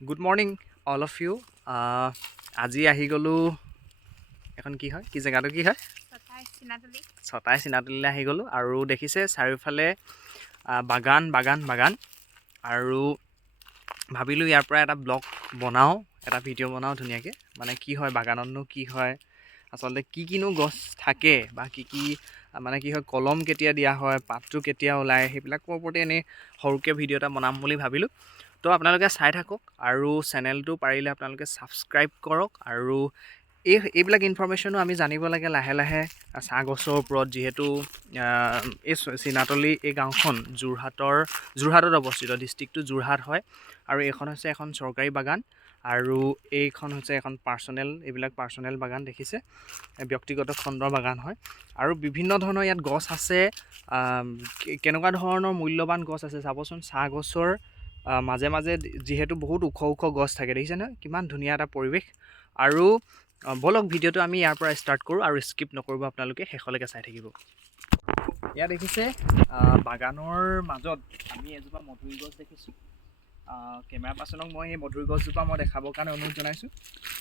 Good morning all of you আজি আহি গ'লোঁ এখন কি হয় কি জেগাটো কি হয় ছটাই চিনাতলীলৈ আহি গ'লোঁ আৰু দেখিছে চাৰিওফালে বাগান বাগান বাগান আৰু ভাবিলোঁ ইয়াৰ পৰা এটা ব্লগ বনাওঁ এটা ভিডিঅ' বনাওঁ ধুনীয়াকৈ মানে কি হয় বাগানতনো কি হয় আচলতে কিনো গছ থাকে বা কি মানে কি হয় কলম কেতিয়া দিয়া হয় পাতটো কেতিয়া ওলায় সেইবিলাকৰ ওপৰতে এনেই সৰুকৈ ভিডিঅ' এটা বনাম বুলি ভাবিলোঁ তো আপোনালোকে চাই থাকক আৰু চেনেলটো পাৰিলে আপোনালোকে ছাবস্ক্ৰাইব কৰক আৰু এইবিলাক ইনফৰমেশ্যনো আমি জানিব লাগে লাহে লাহে চাহ গছৰ ওপৰত যিহেতু এই চিনাতলী এই গাঁওখন যোৰহাটত অৱস্থিত ডিষ্ট্ৰিক্টটো যোৰহাট হয় আৰু এইখন হৈছে এখন চৰকাৰী বাগান আৰু এইখন হৈছে এখন এইবিলাক পাৰ্চনেল বাগান দেখিছে ব্যক্তিগত খণ্ডৰ বাগান হয় আৰু বিভিন্ন ধৰণৰ ইয়াত গছ আছে কেনেকুৱা ধৰণৰ মূল্যৱান গছ আছে চাবচোন চাহ গছৰ মাজে মাজে যিহেতু বহুত ওখ ওখ গছ থাকে দেখিছে নহয় কিমান ধুনীয়া এটা পৰিৱেশ আৰু ব'লক ভিডিঅ'টো আমি ইয়াৰ পৰা ষ্টাৰ্ট কৰোঁ আৰু স্কিপ নকৰিব আপোনালোকে শেষলৈকে চাই থাকিব ইয়াত দেখিছে বাগানৰ মাজত আমি এজোপা মধুৰি গছ দেখিছোঁ কেমেৰা পাৰ্চনক মই সেই মধুৰি গছজোপা মই দেখাবৰ কাৰণে অনুৰোধ জনাইছোঁ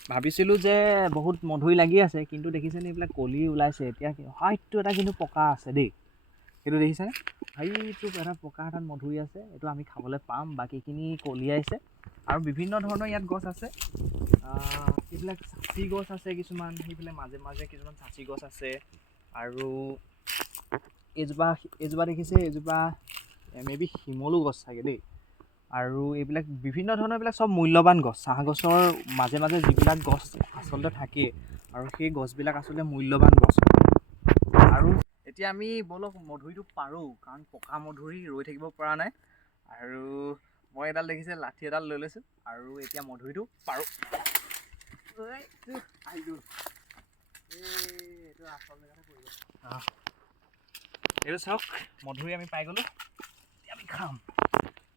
ভাবিছিলোঁ যে বহুত মধুৰি লাগি আছে কিন্তু দেখিছেনে এইবিলাক কলি ওলাইছে এতিয়া হয়তো এটা কিন্তু পকা আছে দেই সেইটো দেখিছেনে সেইটো এটা পকা এটাত মধুৰি আছে এইটো আমি খাবলৈ পাম বাকীখিনি কলিয়াইছে আৰু বিভিন্ন ধৰণৰ ইয়াত গছ আছে এইবিলাক চাচি গছ আছে কিছুমান সেইফালে মাজে মাজে কিছুমান চাচি গছ আছে আৰু এইজোপা দেখিছে এইজোপা মেবি শিমলু গছ চাগে দেই আৰু এইবিলাক বিভিন্ন ধৰণৰ এইবিলাক চব মূল্যৱান গছ চাহ গছৰ মাজে মাজে যিবিলাক গছ আচলতে থাকে আৰু সেই গছবিলাক আচলতে মূল্যৱান গছ আৰু এতিয়া আমি ব'লক মধুৰিটো পাৰোঁ কাৰণ পকা মধুৰি ৰৈ থাকিব পৰা নাই আৰু মই এডাল দেখিছে লাঠি এডাল লৈ লৈছোঁ আৰু এতিয়া মধুৰিটো পাৰোঁ এইটো আচল জেগাতে পৰিব এইটো চাওক মধুৰি আমি পাই গ'লোঁ এতিয়া আমি খাম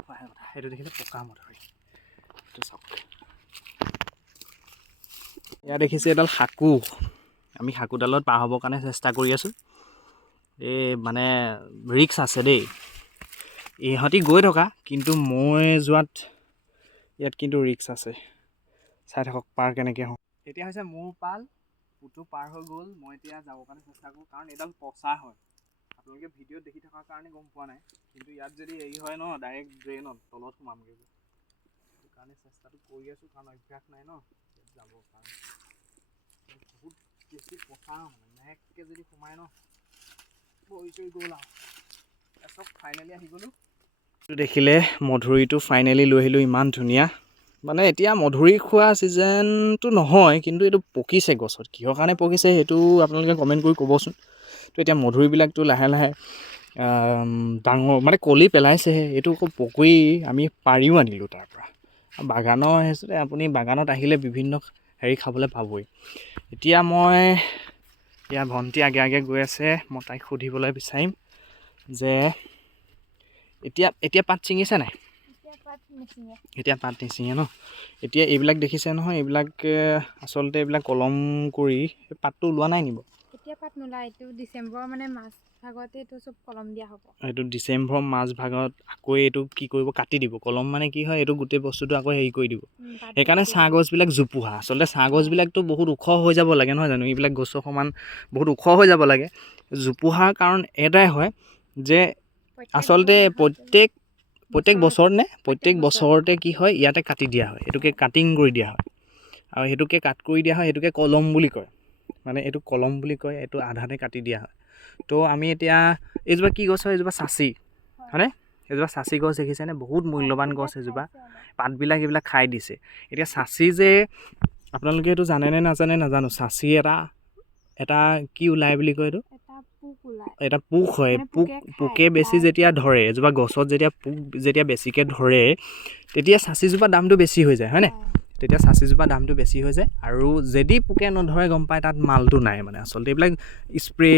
কথা সেইটো দেখিলে পকা মধুৰি এইটো চাওক এয়া দেখিছে এডাল শাকু আমি শাকুডালত পাৰ হ'বৰ কাৰণে চেষ্টা কৰি আছোঁ এই মানে ৰিক্স আছে দেই ইহঁতি গৈ থকা কিন্তু মই যোৱাত ইয়াত কিন্তু ৰিক্স আছে চাই থাকক পাৰ কেনেকৈ হওঁ এতিয়া হৈছে মোৰ পাল পুতু পাৰ হৈ গ'ল মই এতিয়া যাবৰ কাৰণে চেষ্টা কৰোঁ কাৰণ এইডাল পচা হয় আপোনালোকে ভিডিঅ'ত দেখি থকাৰ কাৰণে গম পোৱা নাই কিন্তু ইয়াত যদি হেৰি হয় ন ডাইৰেক্ট ড্ৰেইনত তলত সোমামগৈ সেইটো কাৰণে চেষ্টাটো কৰি আছোঁ কাৰণ অভ্যাস নাই ন ইয়াত যাবৰ কাৰণে বহুত বেছি পচা মানে নেককৈ যদি সোমাই ন বহি চৰি গ'ল আৰু চব ফাইনেলি আহি গ'লোঁ দেখিলে মধুৰিটো ফাইনেলি লৈ আহিলোঁ ইমান ধুনীয়া মানে এতিয়া মধুৰি খোৱা ছিজনটো নহয় কিন্তু এইটো পকিছে গছত কিহৰ কাৰণে পকিছে সেইটো আপোনালোকে কমেণ্ট কৰি ক'বচোন তো এতিয়া মধুৰিবিলাকতো লাহে লাহে ডাঙৰ মানে কলি পেলাইছেহে এইটো আকৌ পকি আমি পাৰিও আনিলোঁ তাৰ পৰা বাগানৰ হিচাপে আপুনি বাগানত আহিলে বিভিন্ন হেৰি খাবলৈ পাবই এতিয়া মই ইয়াৰ ভণ্টি আগে আগে গৈ আছে মই তাইক সুধিবলৈ বিচাৰিম যে এতিয়া পাত ছিঙিছে নাই এতিয়া পাত নিছিঙে ন এতিয়া এইবিলাক দেখিছে নহয় এইবিলাক আচলতে এইবিলাক কলম কৰি পাতটো ওলোৱা নাই নিব এতিয়া পাত নোলায় এইটো ডিচেম্বৰ মানে মাজ ভাগতে এইটো চব কলম দিয়া হ'ব এইটো ডিচেম্বৰ মাজ ভাগত আকৌ এইটো কি কৰিব কাটি দিব কলম মানে কি হয় এইটো গোটেই বস্তুটো আকৌ হেৰি কৰি দিব সেইকাৰণে চাহ গছবিলাক জোপোহা আচলতে চাহ গছবিলাকতো বহুত ওখ হৈ যাব লাগে নহয় জানো এইবিলাক গছৰ সমান বহুত ওখ হৈ যাব লাগে জোপোহাৰ কাৰণ এটাই হয় যে আচলতে প্ৰত্যেক বছৰতে কি হয় ইয়াতে কাটি দিয়া হয় এইটোকে কাটিং কৰি দিয়া হয় আৰু সেইটোকে কাট কৰি দিয়া হয় সেইটোকে কলম বুলি কয় মানে এইটো কলম বুলি কয় এইটো আধাতে কাটি দিয়া হয় তো আমি এতিয়া এইজোপা কি গছ হয় এইজোপা চাচি হয়নে এইজোপা চাচি গছ দেখিছেনে বহুত মূল্যৱান গছ এজোপা পাতবিলাক এইবিলাক খাই দিছে এতিয়া চাচি যে আপোনালোকে এইটো জানেনে নাজানে নাজানো চাচি এটা কি ওলায় বুলি কয় এইটো এটা পোক হয় পোকে বেছি যেতিয়া ধৰে এজোপা গছত যেতিয়া বেছিকৈ ধৰে তেতিয়া চাচিজোপা দামটো বেছি হৈ যায় হয়নে তেতিয়া চাচিজোপা দামটো বেছি হৈ যায় আৰু যদি পোকে নধৰে গম পায় তাত মালটো নাই মানে আচলতে এইবিলাক স্প্ৰে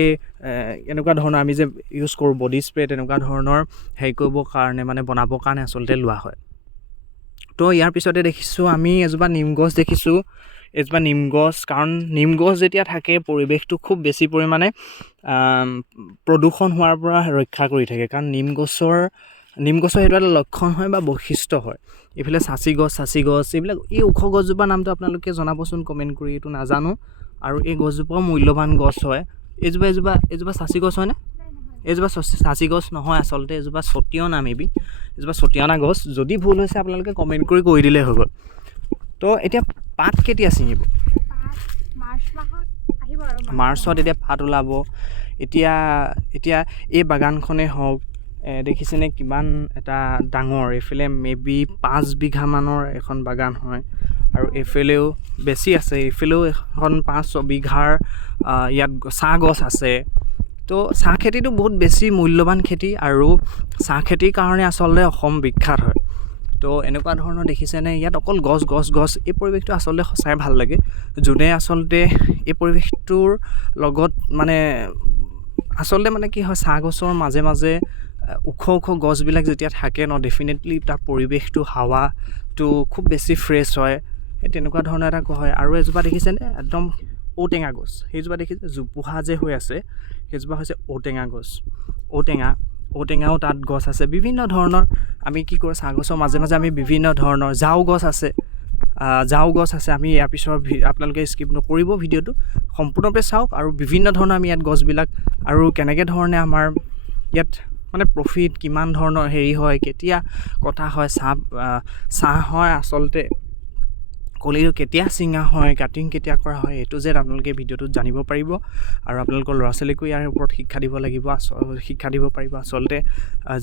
এনেকুৱা ধৰণৰ আমি যে ইউজ কৰোঁ বডি স্প্ৰে তেনেকুৱা ধৰণৰ হেৰি কৰিবৰ কাৰণে মানে বনাবৰ কাৰণে আচলতে লোৱা হয় তো ইয়াৰ পিছতে দেখিছোঁ আমি এজোপা নিম গছ দেখিছোঁ এজোপা নিম গছ কাৰণ নিম গছ যেতিয়া থাকে পৰিৱেশটো খুব বেছি পৰিমাণে প্ৰদূষণ হোৱাৰ পৰা ৰক্ষা কৰি থাকে কাৰণ নিম গছৰ নিম গছৰ সেইটো এটা লক্ষণ হয় বা বৈশিষ্ট্য হয়। এইফালে চাচি গছ এইবিলাক এই ওখ গছজোপাৰ নামটো আপোনালোকে জনাবচোন কমেণ্ট কৰি, এইটো নাজানো। আৰু এই গছজোপাও মূল্যৱান গছ হয়। এইজোপা চাচি গছ হয়নে? এইজোপা চাচি গছ নহয় আচলতে, এইজোপা চটিয়না মেবি, এইজোপা চটিয়না গছ। যদি ভুল হৈছে আপোনালোকে কমেণ্ট কৰি কৈ দিলেই হৈ গ'ল। তো এতিয়া পাত কেতিয়া ছিঙিব? মাৰ্চত এতিয়া পাত ওলাব। এতিয়া এই বাগানখনেই হওক, দেখিছেনে কিমান এটা ডাঙৰ, এইফালে মেবি 5 বিঘামানৰ এখন বাগান হয়। আৰু এইফালেও বেছি আছে, এইফালেও এখন 5-6 বিঘাৰ ইয়াত চাহ গছ আছে। তো চাহ খেতিটো বহুত বেছি মূল্যৱান খেতি, আৰু চাহ খেতিৰ কাৰণে আচলতে অসম বিখ্যাত হয়। তো এনেকুৱা ধৰণৰ দেখিছেনে, ইয়াত অকল গছ। এই পৰিৱেশটো আচলতে সঁচাই ভাল লাগে। যোনে আচলতে এই পৰিৱেশটোৰ লগত আচলতে কি হয়, চাহ গছৰ মাজে মাজে ওখ গছবিলাক যেতিয়া থাকে ন, ডেফিনেটলি তাৰ পৰিৱেশটো, হাৱাটো খুব বেছি ফ্ৰেছ হয়। সেই তেনেকুৱা ধৰণৰ এটা হয়। আৰু এজোপা দেখিছেনে, একদম ঔটেঙা গছ। সেইজোপা দেখিছে জোপোহা যে হৈ আছে, সেইজোপা হৈছে ঔটেঙা গছ। ঔটেঙাও তাত গছ আছে বিভিন্ন ধৰণৰ। আমি কি কৰোঁ, চাহ গছৰ মাজে মাজে আমি বিভিন্ন ধৰণৰ ঝাও গছ আছে। আমি ইয়াৰ পিছৰ আপোনালোকে স্কিপ নকৰিব, ভিডিঅ'টো সম্পূৰ্ণৰূপে চাওক। আৰু বিভিন্ন ধৰণৰ আমি ইয়াত গছবিলাক, আৰু কেনেকৈ ধৰণে আমাৰ ইয়াত প্ৰফিট, কিমান ধৰণৰ হেৰি হয়, কেতিয়া কটা হয়, চাহ হয় আচলতে, কলিটো কেতিয়া ছিঙা হয়, কাটিং কেতিয়া কৰা হয়, এইটো যে আপোনালোকে ভিডিঅ'টোত জানিব পাৰিব। আৰু আপোনালোকৰ ল'ৰা ছোৱালীকো ইয়াৰ ওপৰত শিক্ষা দিব পাৰিব। আচলতে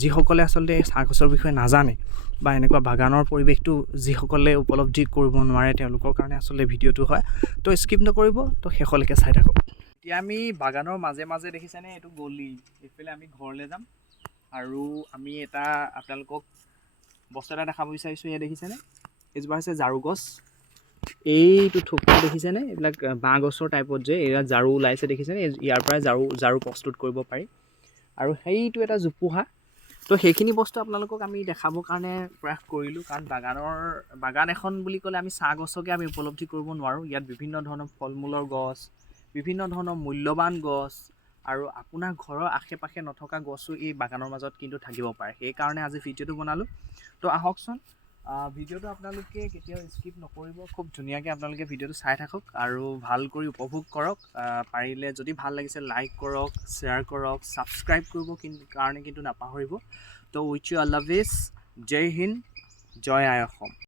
যিসকলে আচলতে চাহ গছৰ বিষয়ে নাজানে, বা এনেকুৱা বাগানৰ পৰিৱেশটো যিসকলে উপলব্ধি কৰিব নোৱাৰে, তেওঁলোকৰ কাৰণে আচলতে ভিডিঅ'টো হয়। তো স্কিপ নকৰিব, তো শেষলৈকে চাই থাকক। এতিয়া আমি বাগানৰ মাজে মাজে দেখিছেনে, এইটো গলি, এইফালে আমি ঘৰলৈ যাম। আৰু আমি আপোনালোকক বস্তু এটা দেখাব বিচাৰিছোঁ। এয়া দেখিছেনে, এইজোপা হৈছে ঝাৰু গছ। এইটো থোকটো দেখিছেনে, এইবিলাক বাঁহ গছৰ টাইপত যে এয়া ঝাৰু ওলাইছে, দেখিছেনে? ইয়াৰ পৰাই ঝাৰু প্ৰস্তুত কৰিব পাৰি। আৰু সেইটো এটা জোপোহা। তো সেইখিনি বস্তু আপোনালোকক আমি দেখাবৰ কাৰণে প্ৰয়াস কৰিলোঁ, কাৰণ বাগান এখন বুলি ক'লে আমি চাহ গছকে আমি উপলব্ধি কৰিব নোৱাৰোঁ। ইয়াত বিভিন্ন ধৰণৰ ফল মূলৰ গছ, বিভিন্ন ধৰণৰ মূল্যৱান গছ, আৰু আপোনাৰ ঘৰৰ আশে পাশে নথকা গছো এই বাগানৰ মাজত কিন্তু থাকিব পাৰে। সেইকাৰণে আজি ভিডিঅ'টো বনালোঁ। তো আহকচোন, ভিডিঅ'টো আপোনালোকে কেতিয়াও স্কিপ নকৰিব। খুব ধুনীয়াকৈ আপোনালোকে ভিডিঅ'টো চাই থাকক আৰু ভাল কৰি উপভোগ কৰক। পাৰিলে যদি ভাল লাগিছে লাইক কৰক, শ্বেয়াৰ কৰক, ছাবস্ক্ৰাইব কৰিব কাৰণে কিন্তু নাপাহৰিব। তো উইচ ইউ আল্লাহ হাফেজ, জয় হিন্দ, জয় আই অসম।